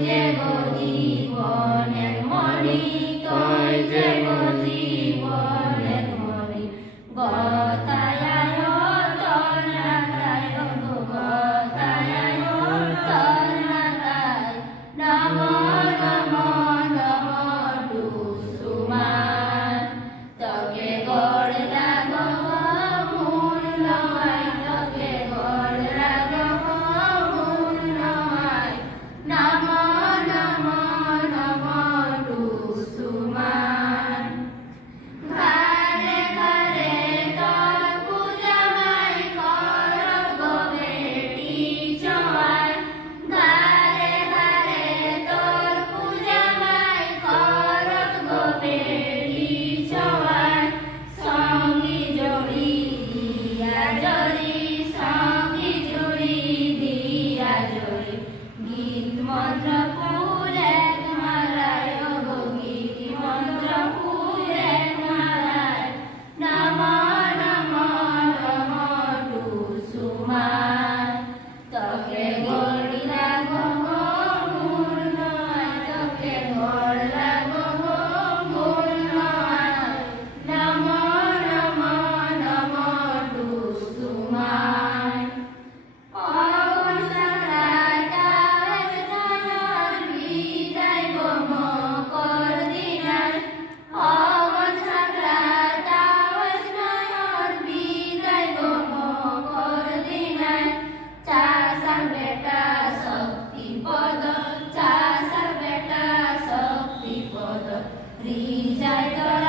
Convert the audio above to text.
যে গো জীবনের মণি তয় যে গো জীবনের মণি গতায় তন্নাতায় গো গতায় তন্নাতায় নমো নমো নমো টুসুমায় তকে গড়লা গো মূল নয় তকে গড়লা গো মূল নয় নমো নমো নমো টুসুমায় ঘরে ঘরে তোর পূজামাই করত গো বেটি চোয়াই ঘরে ঘরে তোর পূজামাই করত গো বেটি চোয়াই সঙ্গী জড়ি দিয়া জড়ি সঙ্গী জড়ি দিয়া জড়ি গীত মন্ত্র ফুলে মারায় গো গীত মন্ত্র ফুলে মারায় নমো নমো নমো টুসুমায় তকে গড়লা গো মূল নয় তকে গড়লা গো মূল নয় নমো নমো নমো টুসুমায় অগণ সাকরাতা নয়ন বিদায় গো মকর দিনায় অগণ সাকরাতা নয়ন বিদায় গো মকর দিনায় চাষার বেটা শক্তিপদ চাষার বেটা শক্তিপদ রিজায় তোরা